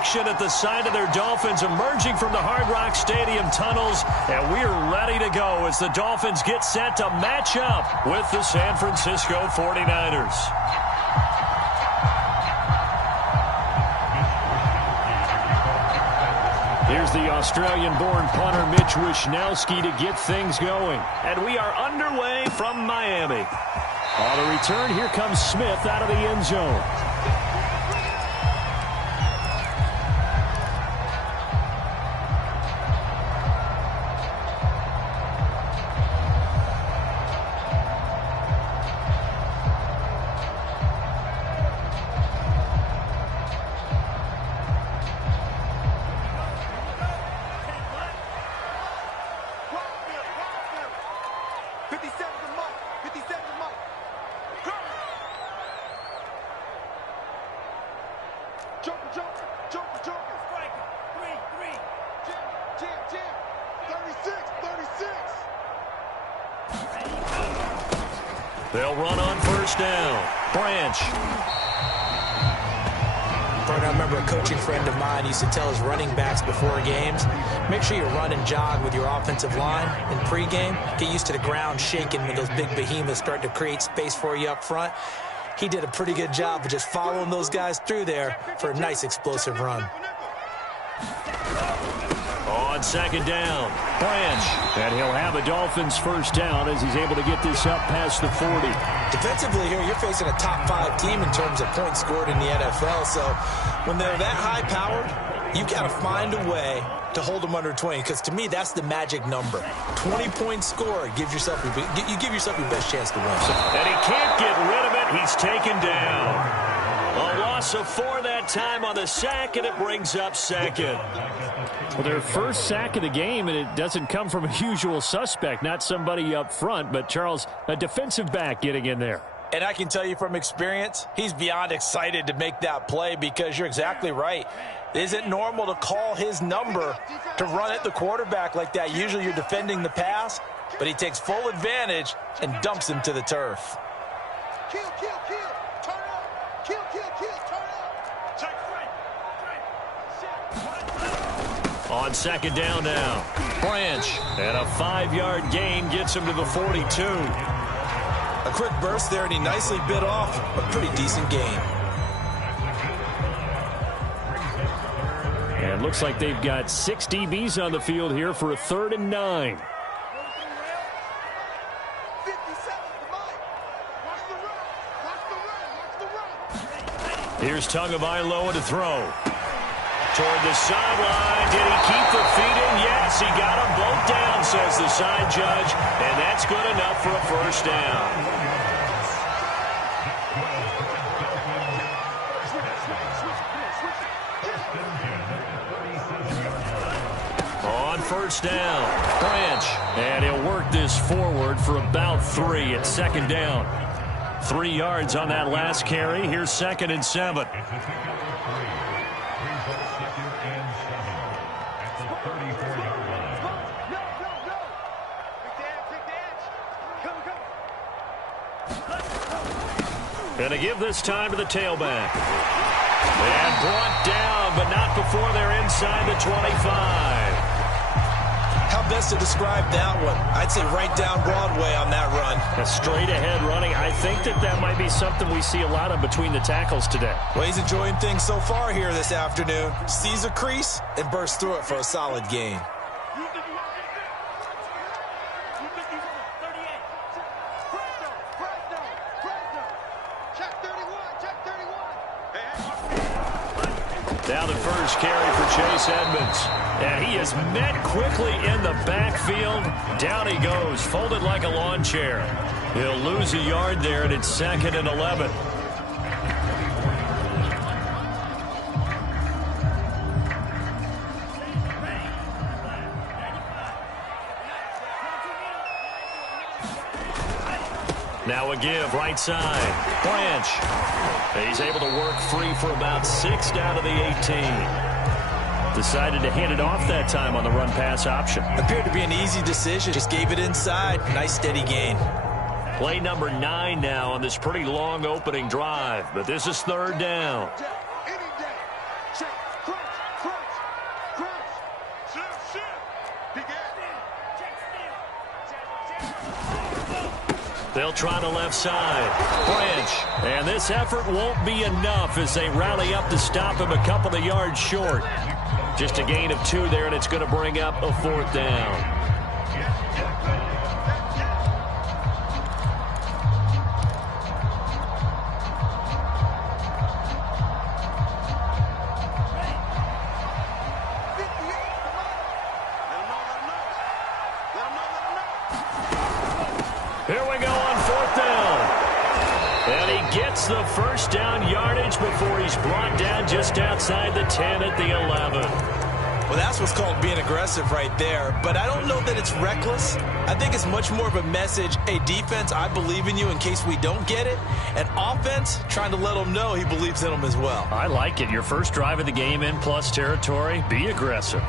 action at the side of their Dolphins emerging from the Hard Rock Stadium tunnels, and we're ready to go as the Dolphins get set to match up with the San Francisco 49ers. Here's the Australian-born punter Mitch Wishnowsky to get things going. And we are underway from Miami. On the return, here comes Smith out of the end zone. They'll run on first down. Branch. I remember a coaching friend of mine used to tell his running backs before games, make sure you run and jog with your offensive line in pregame. Get used to the ground shaking when those big behemoths start to create space for you up front. He did a pretty good job of just following those guys through there for a nice explosive run. On second down, Branch. And he'll have a Dolphins first down as he's able to get this up past the 40. Defensively here, you're facing a top-5 team in terms of points scored in the NFL. So when they're that high-powered, you got to find a way to hold them under 20. Because to me, that's the magic number. 20 points scored. You give yourself your best chance to win. And he can't get rid of it. He's taken down. A loss of 4 that time on the sack, and it brings up second. Well, their first sack of the game, and it doesn't come from a usual suspect, not somebody up front, but Charles, a defensive back getting in there. And I can tell you from experience, he's beyond excited to make that play because you're exactly right. It isn't normal to call his number to run at the quarterback like that. Usually you're defending the pass, but he takes full advantage and dumps him to the turf. Kill, kill, kill. Turn up. Kill, kill, kill. Turn up. Take free. On second down now, Branch. And a 5-yard gain gets him to the 42. A quick burst there, and he nicely bit off a pretty decent gain. And looks like they've got 6 DBs on the field here for a 3rd and 9. Here's Tagovailoa to throw. Toward the sideline. Did he keep the feet in? Yes, he got them both down, says the side judge. And that's good enough for a first down. On first down, Branch. And he'll work this forward for about 3 at second down. 3 yards on that last carry. Here's 2nd and 7. And to give this time to the tailback. And brought down, but not before they're inside the 25. How best to describe that one? I'd say right down Broadway on that run. A straight-ahead running. I think that might be something we see a lot of between the tackles today. Well, he's enjoying things so far here this afternoon. Sees a crease and bursts through it for a solid gain. Now the first carry for Chase Edmonds. And he is met quickly in the backfield. Down he goes, folded like a lawn chair. He'll lose a yard there, and it's 2nd and 11. Now a give, right side. Branch. He's able to work free for about 6 down to the 18. Decided to hand it off that time on the run-pass option. Appeared to be an easy decision. Just gave it inside. Nice steady gain. Play number 9 now on this pretty long opening drive. But this is 3rd down. They'll try the left side. Branch. And this effort won't be enough as they rally up to stop him a couple of yards short. Just a gain of 2 there, and it's going to bring up a 4th down. Here we go on 4th down. And he gets the first down yardage before he's brought down just outside the 10 at the 11. Well, that's what's called being aggressive right there. But I don't know that it's reckless. I think it's much more of a message, hey, defense, I believe in you in case we don't get it. And offense, trying to let him know he believes in them as well. I like it. Your first drive of the game in plus territory, be aggressive.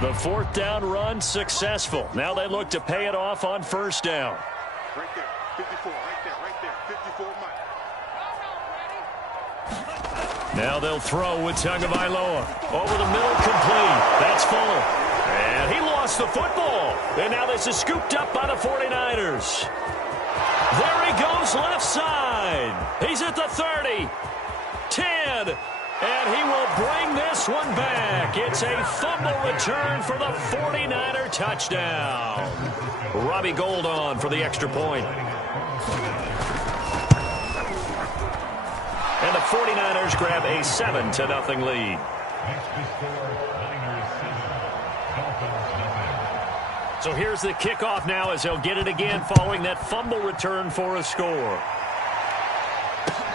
The 4th down run successful. Now they look to pay it off on 1st down. Right there, 54, right there, 54 Mike. Now they'll throw with Tagovailoa. Over the middle, complete. That's Fuller. And he lost the football. And now this is scooped up by the 49ers. There he goes left side. He's at the 30, 10. And he will bring this one back. It's a fumble return for the 49er touchdown. Robbie Gould on for the extra point. And the 49ers grab a 7-0 lead. So here's the kickoff now as they'll get it again following that fumble return for a score.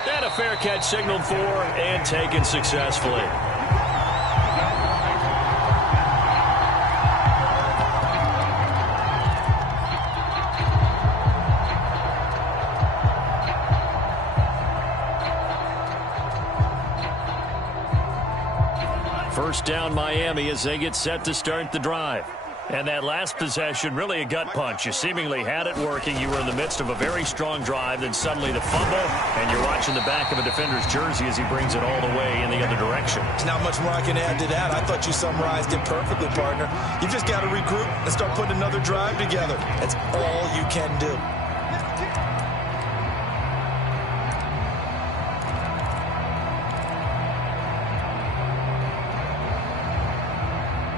And a fair catch signaled for and taken successfully. First down Miami as they get set to start the drive. And that last possession, really a gut punch. You seemingly had it working. You were in the midst of a very strong drive. Then suddenly the fumble, and you're watching the back of a defender's jersey as he brings it all the way in the other direction. There's not much more I can add to that. I thought you summarized it perfectly, partner. You just got to regroup and start putting another drive together. That's all you can do.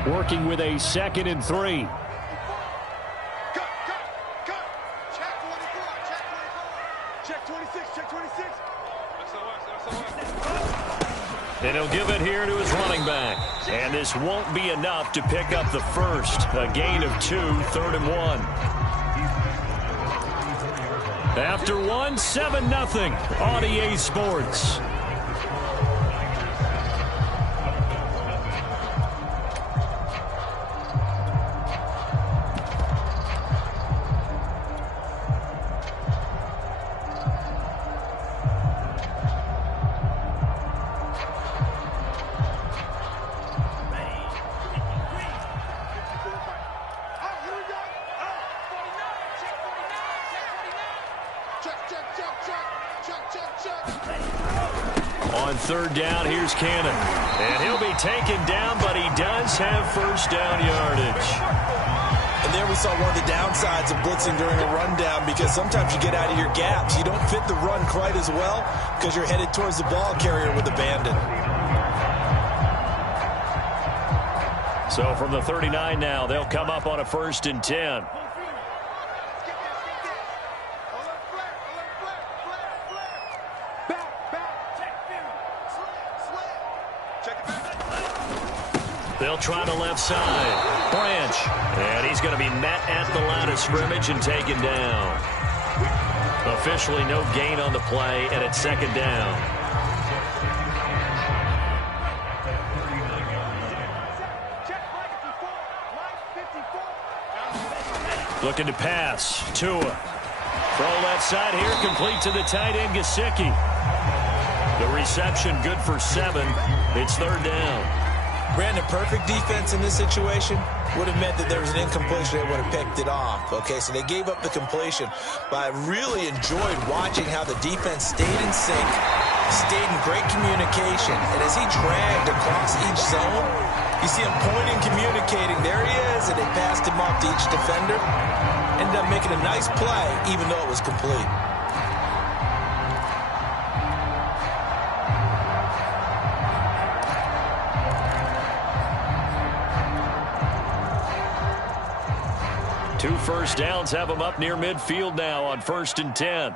Working with a 2nd and 3. Cut. Check 24, check 26, check 26. And he'll give it here to his running back. And this won't be enough to pick up the first. A gain of 2, 3rd and 1. After 1, 7-0 on EA Sports. On 3rd down, here's Cannon. And he'll be taken down, but he does have first down yardage. And there we saw one of the downsides of blitzing during a rundown, because sometimes you get out of your gaps. You don't fit the run quite as well because you're headed towards the ball carrier with abandon. So from the 39 now, they'll come up on a 1st and 10. They'll try the left side. Branch. And he's going to be met at the line of scrimmage and taken down. Officially no gain on the play, and it's 2nd down. Looking to pass. Tua. Throw left side here, complete to the tight end, Gesicki. The reception good for 7. It's 3rd down. Brandon, perfect defense in this situation would have meant that there was an incompletion. They would have picked it off. Okay, so they gave up the completion. But I really enjoyed watching how the defense stayed in sync, stayed in great communication. And as he dragged across each zone, You see him pointing, communicating. There he is, and they passed him off to each defender. Ended up making a nice play, even though it was complete. Two first downs have him up near midfield now on 1st and 10.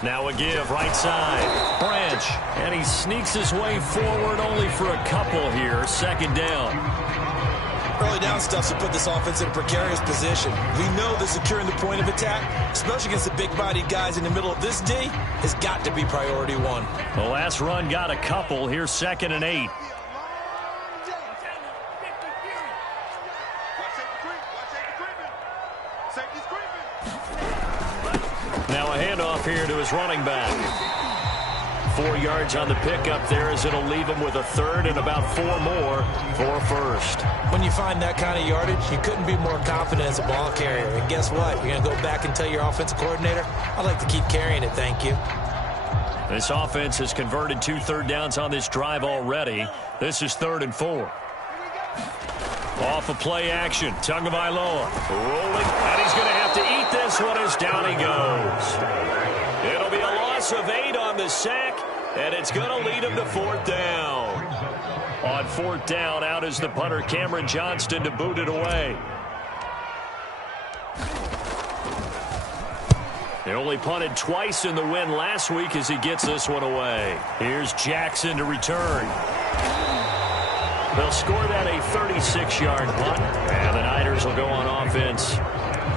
Now a give, right side. Branch, and he sneaks his way forward only for a couple here. 2nd down. Early down stuff to put this offense in a precarious position. We know that securing the point of attack, especially against the big-bodied guys in the middle of this D, has got to be priority one. The last run got a couple. Here's 2nd and 8. Now a handoff here to his running back. 4 yards on the pickup there as it'll leave him with a 3rd and about 4 more for 1st. When you find that kind of yardage, you couldn't be more confident as a ball carrier. And guess what? You're going to go back and tell your offensive coordinator, I'd like to keep carrying it, thank you. This offense has converted 2 third downs on this drive already. This is 3rd and 4. Off of play action, Tagovailoa rolling, and he's going to have to eat this one as down he goes. It'll be a loss of 8 on the sack, and it's going to lead him to 4th down. On 4th down, out is the punter, Cameron Johnston, to boot it away. They only punted twice in the win last week as he gets this one away. Here's Jackson to return. They'll score that a 36-yard punt, and the Niners will go on offense.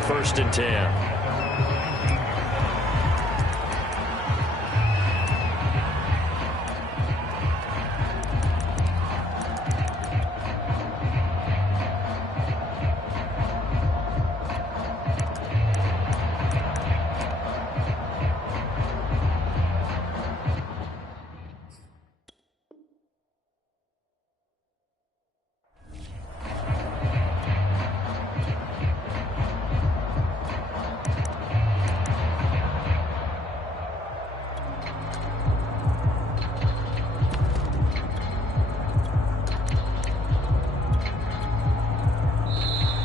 1st and 10.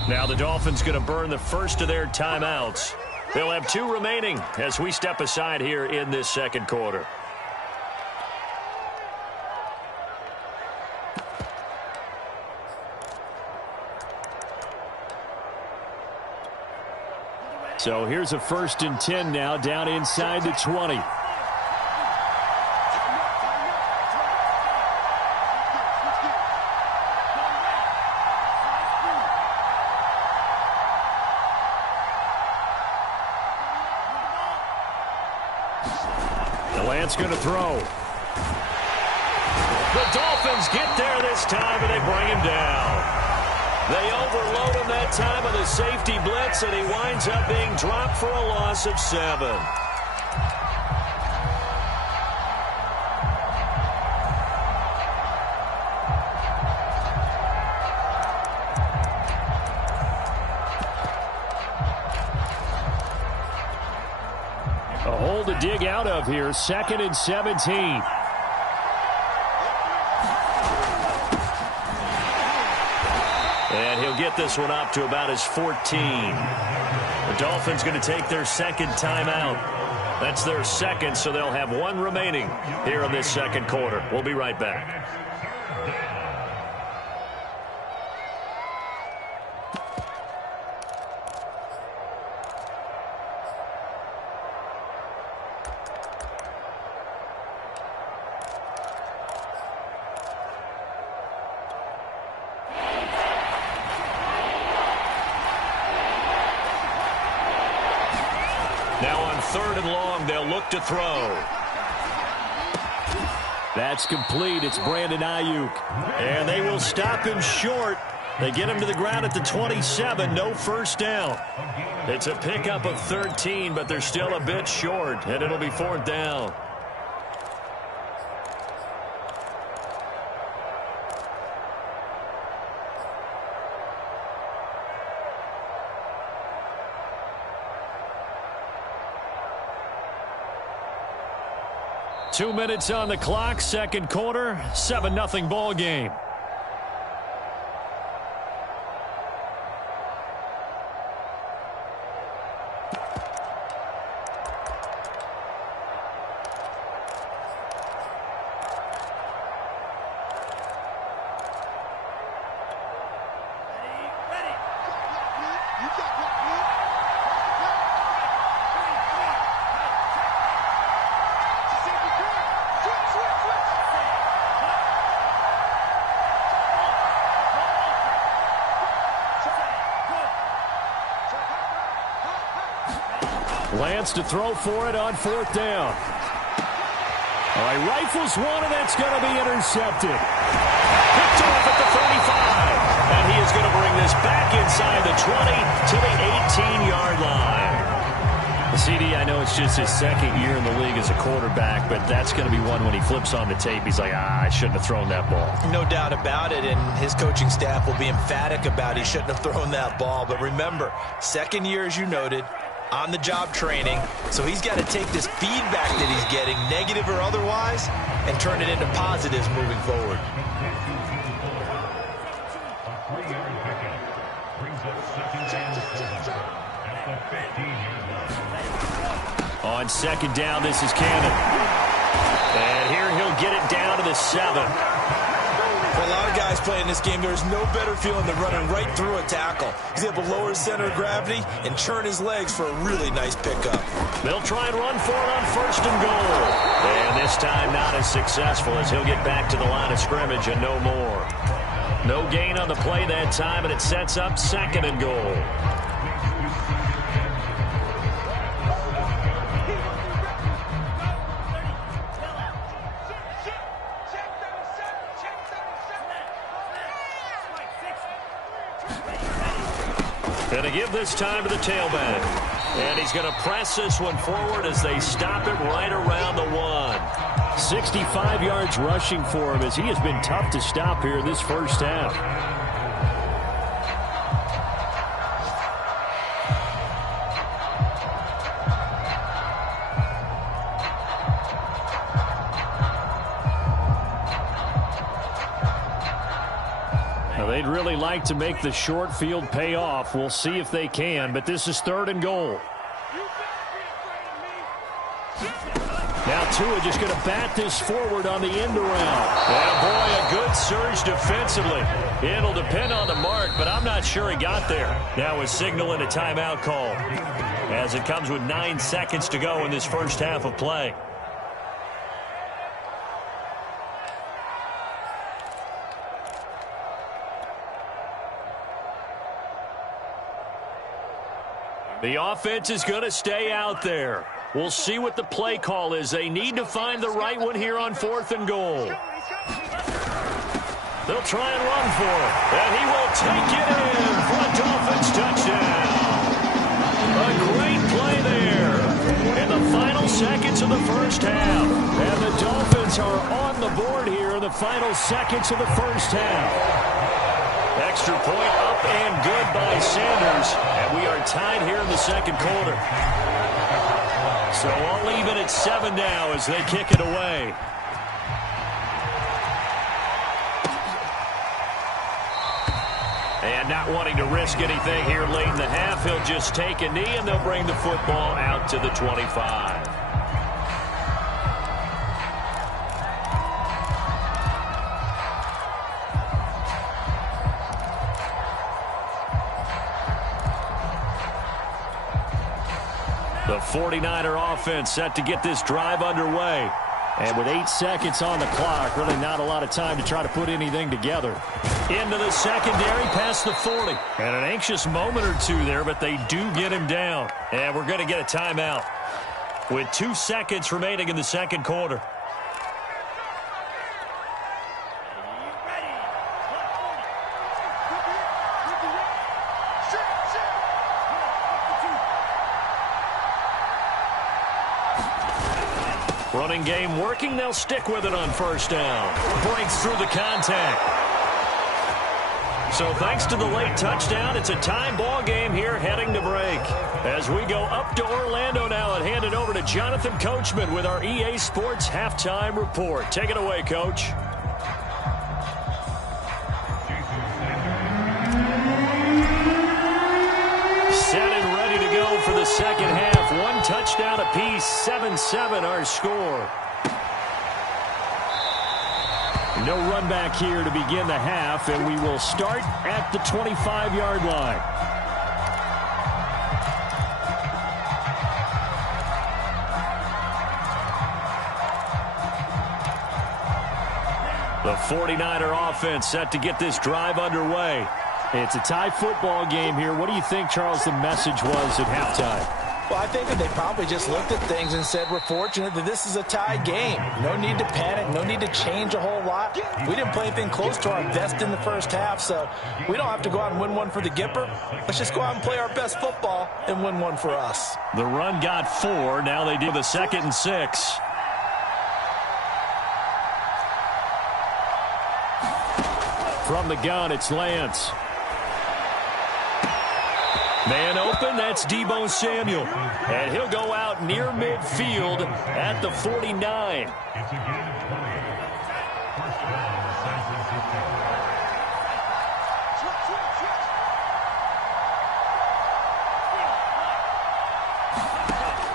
Now the Dolphins going to burn the first of their timeouts. They'll have 2 remaining as we step aside here in this 2nd quarter. So here's a 1st and 10 now down inside the 20. Lance going to throw. The Dolphins get there this time, and they bring him down. They overload him that time with a safety blitz, and he winds up being dropped for a loss of 7. A hole to dig out of here. 2nd and 17. And he'll get this one up to about his 14. The Dolphins going to take their 2nd timeout. That's their 2nd, so they'll have 1 remaining here in this 2nd quarter. We'll be right back. Now on 3rd and long, they'll look to throw. That's complete. It's Brandon Ayuk. And they will stop him short. They get him to the ground at the 27. No 1st down. It's a pickup of 13, but they're still a bit short, and it'll be 4th down. 2 minutes on the clock, second quarter, 7-0 ball game. Lance to throw for it on fourth down. All right, rifles one, and that's going to be intercepted. Picked off at the 35. And he is going to bring this back inside the 20 to the 18-yard line. CD, I know it's just his second year in the league as a quarterback, but that's going to be one when he flips on the tape. He's like, I shouldn't have thrown that ball. No doubt about it, and his coaching staff will be emphatic about he shouldn't have thrown that ball. But remember, second year, as you noted, on-the-job training, so he's got to take this feedback that he's getting, negative or otherwise, and turn it into positives moving forward. On second down, this is Cannon. And here he'll get it down to the 7. For a lot of guys playing this game, there's no better feeling than running right through a tackle. He's able to lower his center of gravity and churn his legs for a really nice pickup. They'll try and run for it on first and goal. And this time not as successful as he'll get back to the line of scrimmage and no more. No gain on the play that time, and it sets up second and goal. Going to give this time to the tailback. And he's going to press this one forward as they stop it right around the 1. 65 yards rushing for him as he has been tough to stop here this first half. They'd really like to make the short field pay off. We'll see if they can, but this is third and goal. Now Tua just going to bat this forward on the end around. Yeah, boy, a good surge defensively. It'll depend on the mark, but I'm not sure he got there. Now is signaling a timeout call as it comes with 9 seconds to go in this first half of play. The offense is going to stay out there. We'll see what the play call is. They need to find the right one here on fourth and goal. They'll try and run for it. And he will take it in for a Dolphins touchdown. A great play there in the final seconds of the first half. And the Dolphins are on the board here in the final seconds of the first half. Extra point up and good by Sanders. And we are tied here in the second quarter. So all even at 7 now as they kick it away. And not wanting to risk anything here late in the half, he'll just take a knee and they'll bring the football out to the 25. The 49er offense set to get this drive underway. And with 8 seconds on the clock, really not a lot of time to try to put anything together. Into the secondary, past the 40. And an anxious moment or two there, but they do get him down. And we're going to get a timeout with 2 seconds remaining in the second quarter. Running game working. They'll stick with it on first down. Breaks through the contact. So thanks to the late touchdown, it's a tie ball game here heading to break. As we go up to Orlando now and hand it over to Jonathan Coachman with our EA Sports Halftime Report. Take it away, Coach. Set and ready to go for the second half. One touchdown apiece, 7-7 our score. No run back here to begin the half, and we will start at the 25-yard line. The 49er offense set to get this drive underway. It's a tie football game here. What do you think, Charles, the message was at halftime? Well, I think that they probably just looked at things and said, we're fortunate that this is a tie game. No need to panic. No need to change a whole lot. We didn't play anything close to our best in the first half, so we don't have to go out and win one for the Gipper. Let's just go out and play our best football and win one for us. The run got 4. Now they do the 2nd and 6. From the gun, it's Lance. Man open, that's Deebo Samuel. And he'll go out near midfield at the 49.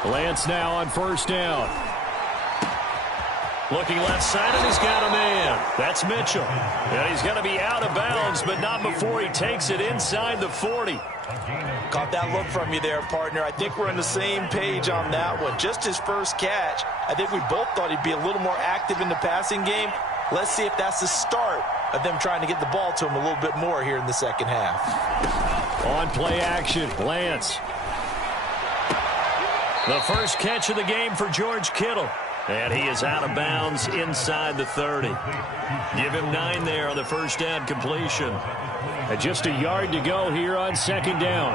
Lance now on first down. Looking left side, and he's got a man. That's Mitchell. And he's going to be out of bounds, but not before he takes it inside the 40. Caught that look from you there, partner. I think we're on the same page on that one. Just his first catch. I think we both thought he'd be a little more active in the passing game. Let's see if that's the start of them trying to get the ball to him a little bit more here in the second half. On play action, Lance. The first catch of the game for George Kittle. And he is out of bounds inside the 30. Give him 9 there on the first down completion. And just a yard to go here on second down.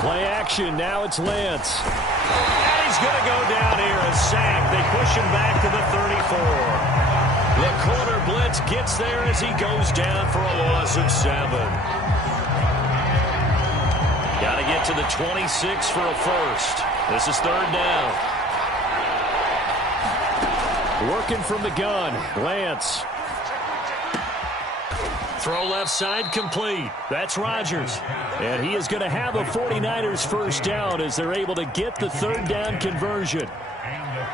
Play action, now it's Lance. And he's going to go down here, a sack. They push him back to the 34. The corner blitz gets there as he goes down for a loss of 7. Got to get to the 26 for a first. This is third down. Working from the gun, Lance. Throw left side complete. That's Rodgers. And he is going to have a 49ers first down as they're able to get the third down conversion.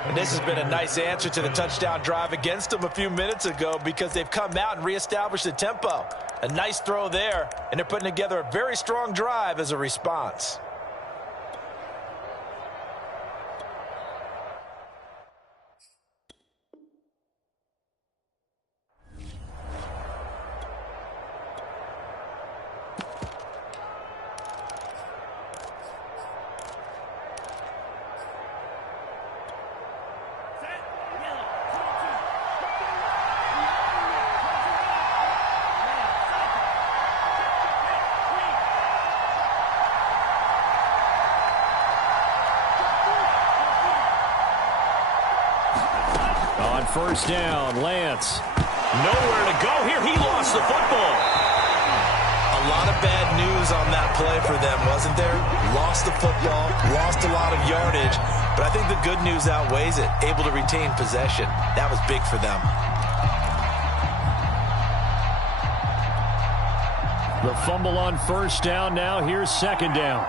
And this has been a nice answer to the touchdown drive against them a few minutes ago because they've come out and reestablished the tempo. A nice throw there, and they're putting together a very strong drive as a response. First down, Lance. Nowhere to go here. He lost the football. A lot of bad news on that play for them, wasn't there? Lost the football, lost a lot of yardage, but I think the good news outweighs it. Able to retain possession. That was big for them. The fumble on first down. Now here's second down.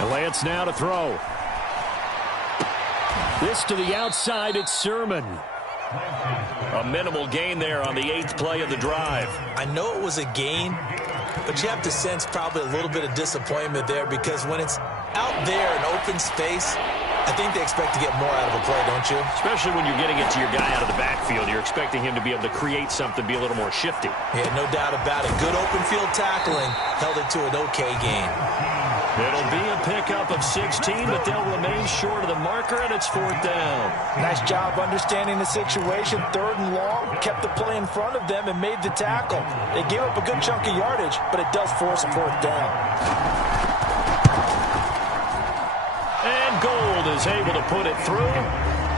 And Lance now to throw. This to the outside, it's Sermon. A minimal gain there on the 8th play of the drive. I know it was a gain, but you have to sense probably a little bit of disappointment there because when it's out there in open space, I think they expect to get more out of a play, don't you? Especially when you're getting it to your guy out of the backfield. You're expecting him to be able to create something, be a little more shifty. Yeah, no doubt about it. Good open field tackling held it to an okay gain. It'll be a pickup of 16, but they'll remain short of the marker, and it's 4th down. Nice job understanding the situation. 3rd and long, kept the play in front of them and made the tackle. They gave up a good chunk of yardage, but it does force a 4th down. And Gold is able to put it through.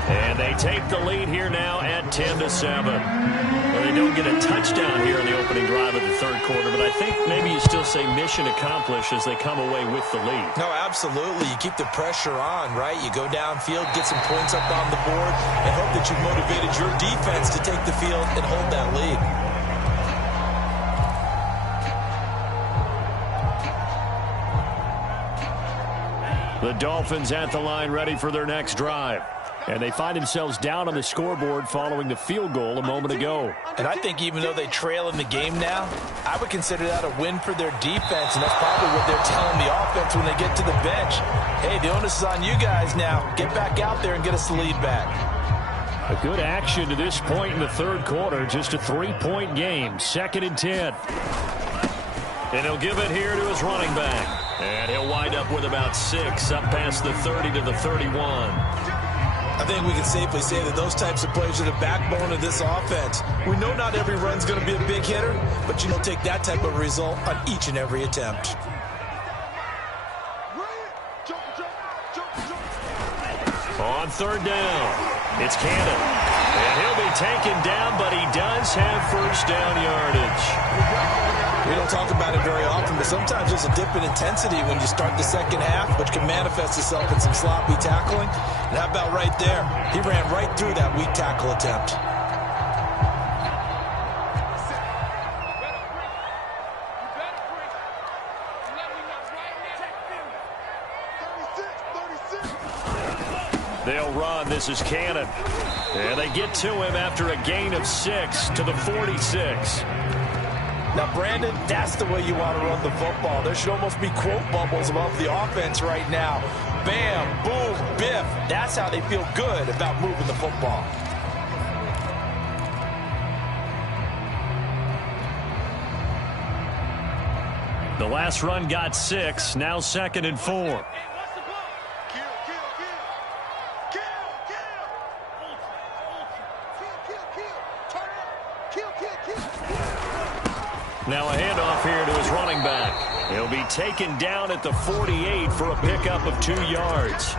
And they take the lead here now at 10-7. Well, they don't get a touchdown here in the opening drive of the 3rd quarter, but I think maybe you still say mission accomplished as they come away with the lead. No, absolutely. You keep the pressure on, right? You go downfield, get some points up on the board, and hope that you've motivated your defense to take the field and hold that lead. The Dolphins at the line ready for their next drive. And they find themselves down on the scoreboard following the field goal a moment ago. And I think even though they trail in the game now, I would consider that a win for their defense, and that's probably what they're telling the offense when they get to the bench. Hey, the onus is on you guys now. Get back out there and get us the lead back. A good action to this point in the 3rd quarter. Just a 3-point game. 2nd and 10. And he'll give it here to his running back. And he'll wind up with about 6 up past the 30 to the 31. I think we can safely say that those types of plays are the backbone of this offense. We know not every run's going to be a big hitter, but you don't take that type of result on each and every attempt. On 3rd down, it's Cannon. And he'll be taken down, but he does have 1st down yardage. We don't talk about it very often, but sometimes there's a dip in intensity when you start the 2nd half, which can manifest itself in some sloppy tackling. And how about right there? He ran right through that weak tackle attempt. They'll run. This is Cannon. And they get to him after a gain of 6 to the 46. Now, Brandon, that's the way you want to run the football. There should almost be quote bubbles above the offense right now. Bam, boom, biff. That's how they feel good about moving the football. The last run got 6. Now 2nd and 4. Now a handoff here to his running back. He'll be taken down at the 48 for a pickup of 2 yards.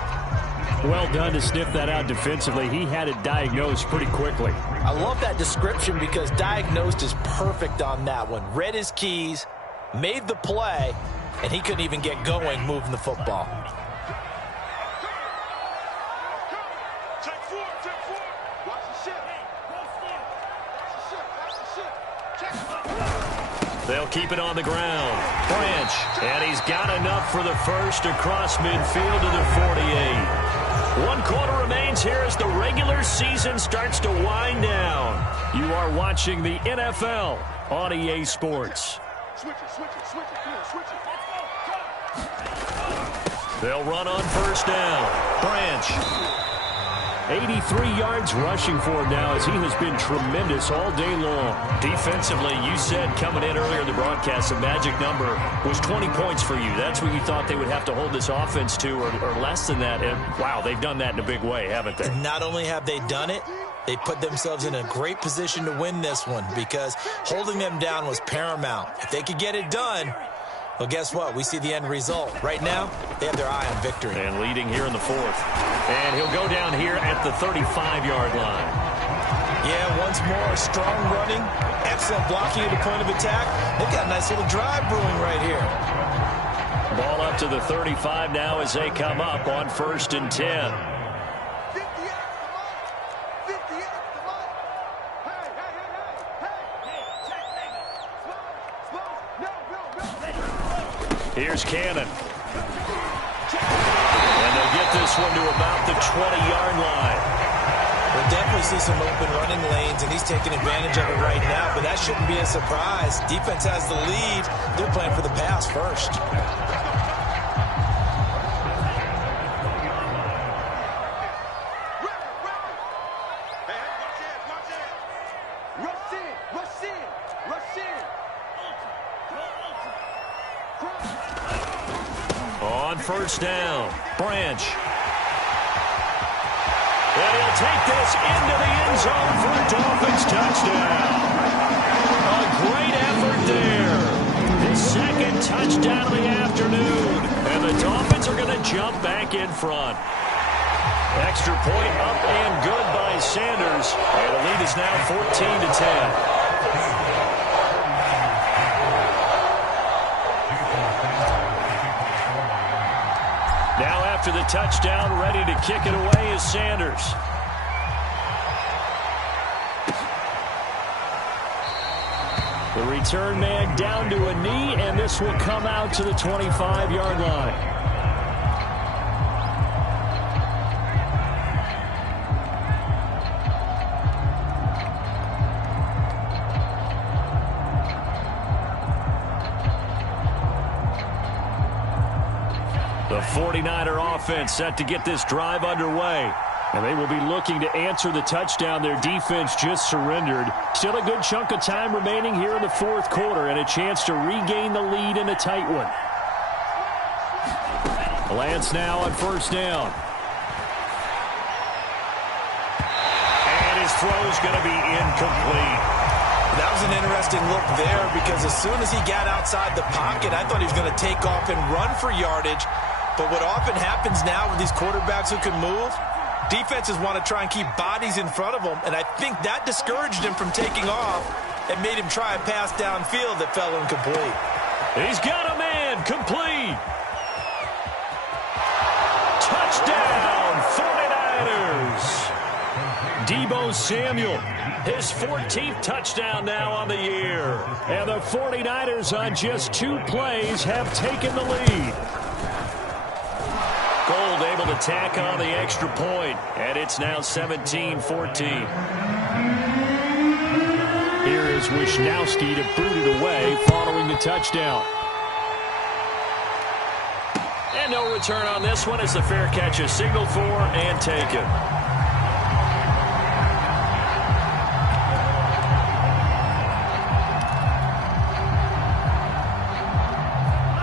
Well done to sniff that out defensively. He had it diagnosed pretty quickly. I love that description because diagnosed is perfect on that one. Read his keys, made the play, and he couldn't even get going moving the football. They'll keep it on the ground. Branch, and he's got enough for the 1st across midfield to the 48. 1 quarter remains here as the regular season starts to wind down. You are watching the NFL on EA Sports. They'll run on 1st down. Branch. 83 yards rushing for him now as he has been tremendous all day long. Defensively, you said coming in earlier in the broadcast, the magic number was 20 points for you. That's what you thought they would have to hold this offense to or less than that. And, wow, they've done that in a big way, haven't they? And not only have they done it, they put themselves in a great position to win this one because holding them down was paramount. If they could get it done, well, guess what? We see the end result. Right now, they have their eye on victory. And leading here in the 4th. And he'll go down here at the 35-yard line. Yeah, once more, strong running, excellent blocking at the point of attack. They've got a nice little drive brewing right here. Ball up to the 35 now as they come up on 1st and 10. Here's Cannon. And they'll get this one to about the 20-yard line. We'll definitely see some open running lanes, and he's taking advantage of it right now, but that shouldn't be a surprise. Defense has the lead. They're playing for the pass first. On first down, Branch. And he'll take this into the end zone for a Dolphins touchdown. A great effort there. His second touchdown of the afternoon. And the Dolphins are going to jump back in front. Extra point up and good by Sanders. And the lead is now 14-10. Now after the touchdown, ready to kick it away is Sanders. The return man down to a knee, and this will come out to the 25-yard line. The 49er offense set to get this drive underway. And they will be looking to answer the touchdown their defense just surrendered. Still a good chunk of time remaining here in the fourth quarter and a chance to regain the lead in a tight one. Lance now on first down. And his throw's going to be incomplete. That was an interesting look there because as soon as he got outside the pocket, I thought he was going to take off and run for yardage. But what often happens now with these quarterbacks who can move, defenses want to try and keep bodies in front of them, and I think that discouraged him from taking off and made him try a pass downfield that fell incomplete. He's got a man, complete. Touchdown, 49ers. Deebo Samuel, his 14th touchdown now on the year. And the 49ers on just 2 plays have taken the lead. Gold able to tack on the extra point, and it's now 17-14. Here is Wisnowski to boot it away following the touchdown. And no return on this one as the fair catch is signaled for and taken.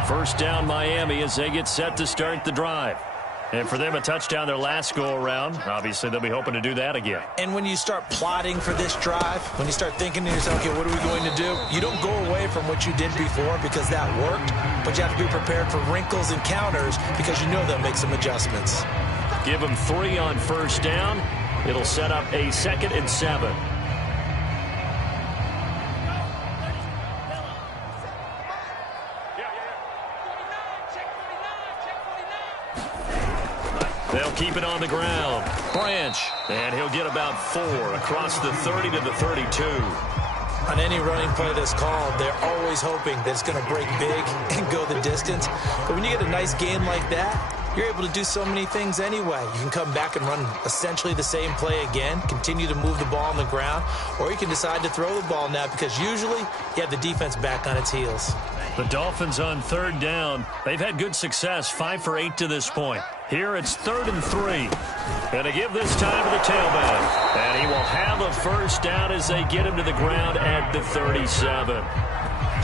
First down Miami as they get set to start the drive. And for them, a touchdown their last go-around. Obviously, they'll be hoping to do that again. And when you start plotting for this drive, when you start thinking to yourself, okay, what are we going to do? You don't go away from what you did before because that worked, but you have to be prepared for wrinkles and counters because you know they'll make some adjustments. Give them 3 on first down. It'll set up a 2nd and 7. They'll keep it on the ground. Branch, and he'll get about 4 across the 30 to the 32. On any running play that's called, they're always hoping that it's going to break big and go the distance. But when you get a nice game like that, you're able to do so many things anyway. You can come back and run essentially the same play again, continue to move the ball on the ground, or you can decide to throw the ball now because usually you have the defense back on its heels. The Dolphins on 3rd down. They've had good success, 5 for 8 to this point. Here it's 3rd and 3. And to give this time to the tailback. And he will have a first down as they get him to the ground at the 37.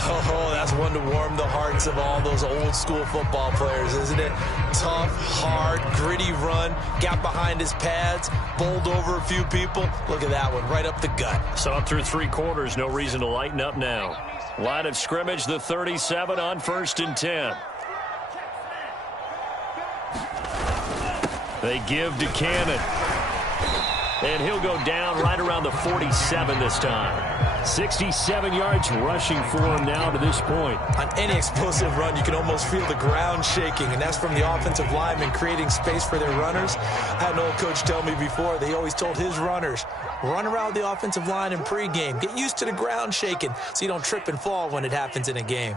Oh, that's one to warm the hearts of all those old school football players, isn't it? Tough, hard, gritty run, got behind his pads, bowled over a few people. Look at that one, right up the gut. Saw through 3 quarters, no reason to lighten up now. Line of scrimmage, the 37 on 1st and 10. They give to Cannon. And he'll go down right around the 47 this time. 67 yards rushing for him now to this point. On any explosive run, you can almost feel the ground shaking, and that's from the offensive linemen creating space for their runners. I had an old coach tell me before, they always told his runners, run around the offensive line in pregame. Get used to the ground shaking so you don't trip and fall when it happens in a game.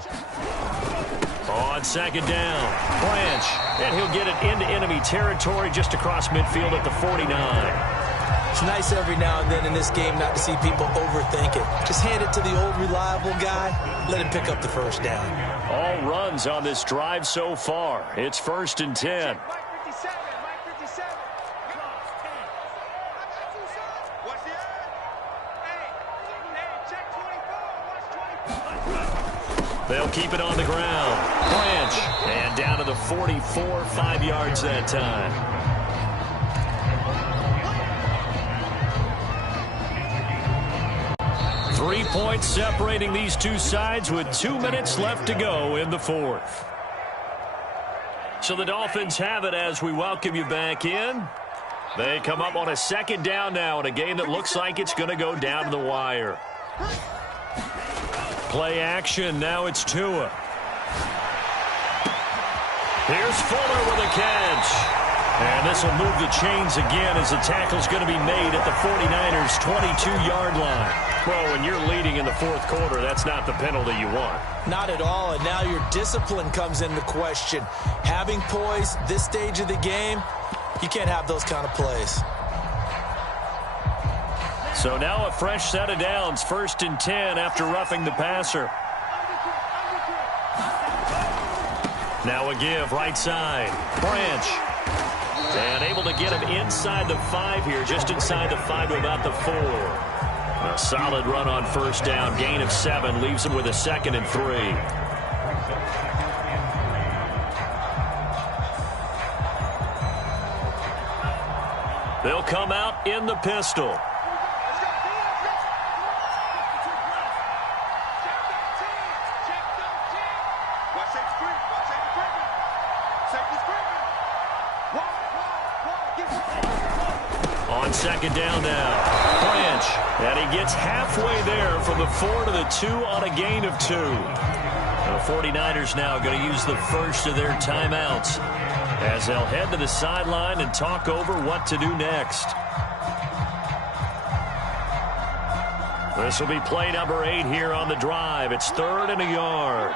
On 2nd down, Branch, and he'll get it into enemy territory just across midfield at the 49. It's nice every now and then in this game not to see people overthink it. Just hand it to the old reliable guy, let him pick up the first down. All runs on this drive so far. It's 1st and 10. They'll keep it on the ground. Branch. And down to the 44, 5 yards that time. Three points separating these two sides with 2 minutes left to go in the fourth. So the Dolphins have it as we welcome you back in. They come up on a second down now in a game that looks like it's going to go down to the wire. Play action. Now it's Tua. Here's Fuller with a catch. And this will move the chains again as the tackle's going to be made at the 49ers' 22-yard line. Well, when you're leading in the fourth quarter, that's not the penalty you want. Not at all, and now your discipline comes into question. Having poise this stage of the game, you can't have those kind of plays. So now a fresh set of downs, 1st and 10 after roughing the passer. Now a give, right side. Branch. And able to get him inside the 5 here, just inside the 5 to about the 4. A solid run on first down, gain of 7, leaves him with a 2nd and 3. They'll come out in the pistol. On second down now, Branch, and he gets halfway there from the 4 to the 2 on a gain of 2. The 49ers now going to use the first of their timeouts as they'll head to the sideline and talk over what to do next. This will be play number 8 here on the drive. It's 3rd and a yard.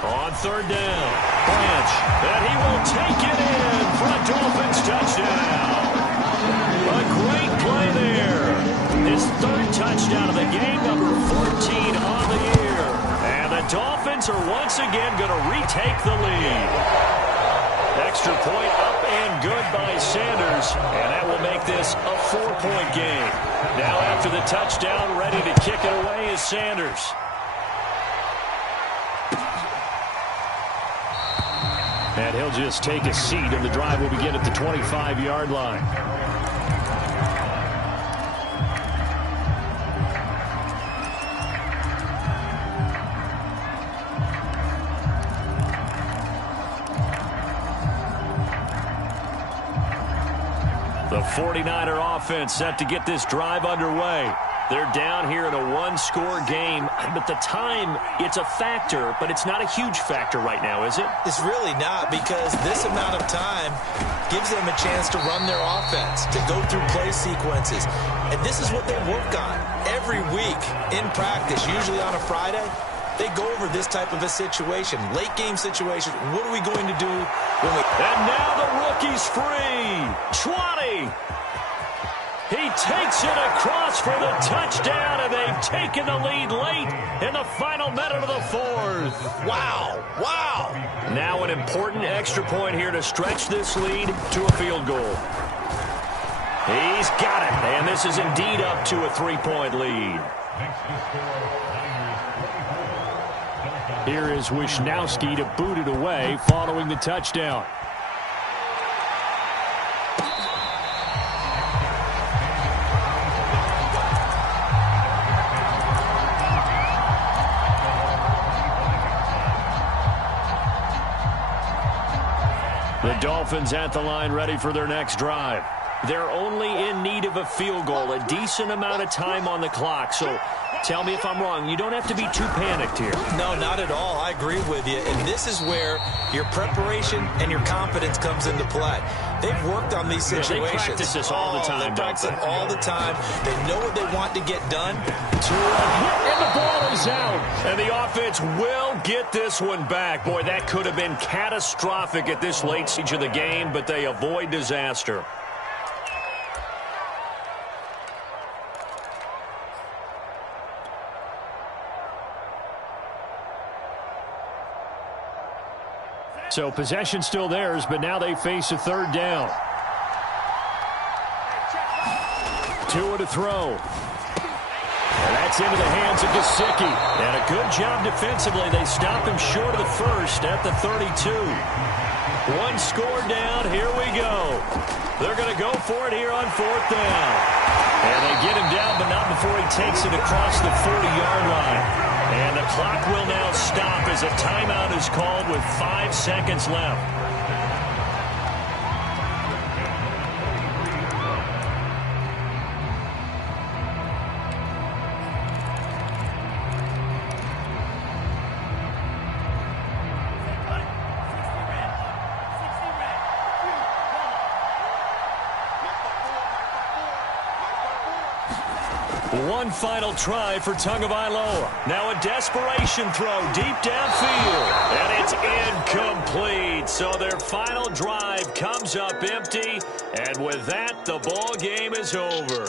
On 3rd down, Branch, and he will take it in for a Dolphins touchdown. A great play there. His 3rd touchdown of the game, number 14 on the year. And the Dolphins are once again going to retake the lead. Extra point up and good by Sanders, and that will make this a 4-point game. Now after the touchdown, ready to kick it away is Sanders. And he'll just take a seat, and the drive will begin at the 25-yard line. The 49er offense set to get this drive underway. They're down here in a 1-score game, but the time, it's a factor, but it's not a huge factor right now, is it? It's really not, because this amount of time gives them a chance to run their offense, to go through play sequences. And this is what they work on every week in practice, usually on a Friday. They go over this type of a situation, late game situation. What are we going to do when we... And now the rookie's free. 20. He takes it across for the touchdown, and they've taken the lead late in the final minute of the 4th. Wow. Wow. Now an important extra point here to stretch this lead to a field goal. He's got it, and this is indeed up to a 3-point lead. Here is Wisnowski to boot it away following the touchdown. The Dolphins at the line ready for their next drive. They're only in need of a field goal, a decent amount of time on the clock. So tell me if I'm wrong. You don't have to be too panicked here. No, not at all. I agree with you. And this is where your preparation and your confidence comes into play. They've worked on these situations. They practice this all the time, They practice don't it they? all the time. They know what they want to get done. And the ball is out. And the offense will get this one back. Boy, that could have been catastrophic at this late stage of the game, but they avoid disaster. So possession still theirs, but now they face a 3rd down. Tua to throw. And that's into the hands of Gesicki. And a good job defensively. They stop him short of the first at the 32. One score down. Here we go. They're going to go for it here on 4th down. And they get him down, but not before he takes it across the 40-yard line. And the clock will now stop as a timeout is called with 5 seconds left. One final try for Tagovailoa. Now a desperation throw deep downfield. And it's incomplete. So their final drive comes up empty. And with that, the ball game is over.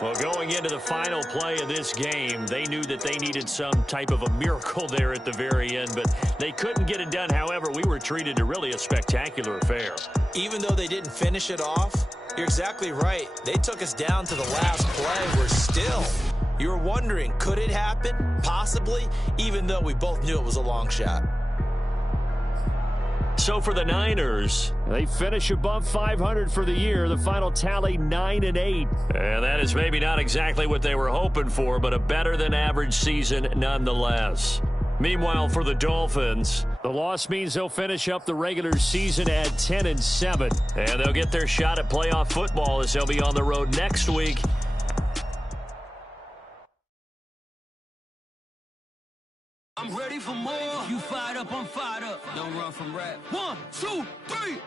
Well, going into the final play of this game, they knew that they needed some type of a miracle there at the very end, but they couldn't get it done. However, we were treated to really a spectacular affair. Even though they didn't finish it off, you're exactly right. They took us down to the last play. We're still. You were wondering, could it happen? Possibly, even though we both knew it was a long shot. So for the Niners, they finish above 500 for the year. The final tally 9-8. And that is maybe not exactly what they were hoping for, but a better than average season nonetheless. Meanwhile, for the Dolphins, the loss means they'll finish up the regular season at 10-7. And they'll get their shot at playoff football as they'll be on the road next week. I'm ready for more. You fired up, I'm fired up. Don't run from rap. 1, 2, 3.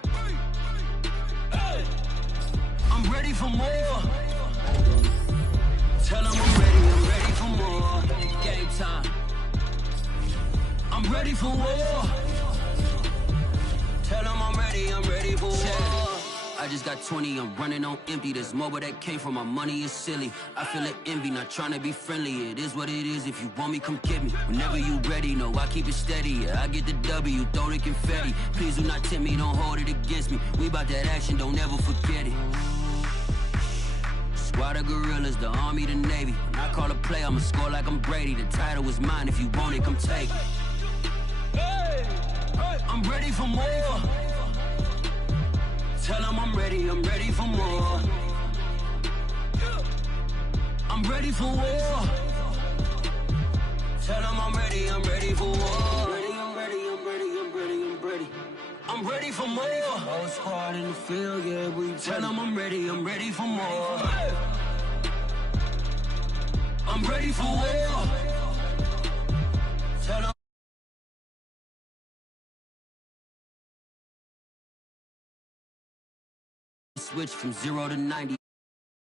Hey. I'm ready for more. Tell them I'm ready for more. Game time. I'm ready for war. Tell them I'm ready for war. I just got 20, I'm running on empty. This mobile that came from my money is silly. I feel it envy, not trying to be friendly. It is what it is, if you want me, come get me. Whenever you ready, no, I keep it steady. Yeah, I get the W, throw the confetti. Please do not tempt me, don't hold it against me. We about that action, don't ever forget it. Squad of gorillas, the army, the navy. When I call a play, I'ma score like I'm Brady. The title is mine, if you want it, come take it. I'm ready for more. Tell them I'm ready for more. I'm ready for war. Tell them I'm ready for war. I'm ready for more. Whole squad in the field, yeah, we tell them I'm ready for more. I'm ready for war. Tell them switch from 0 to 90.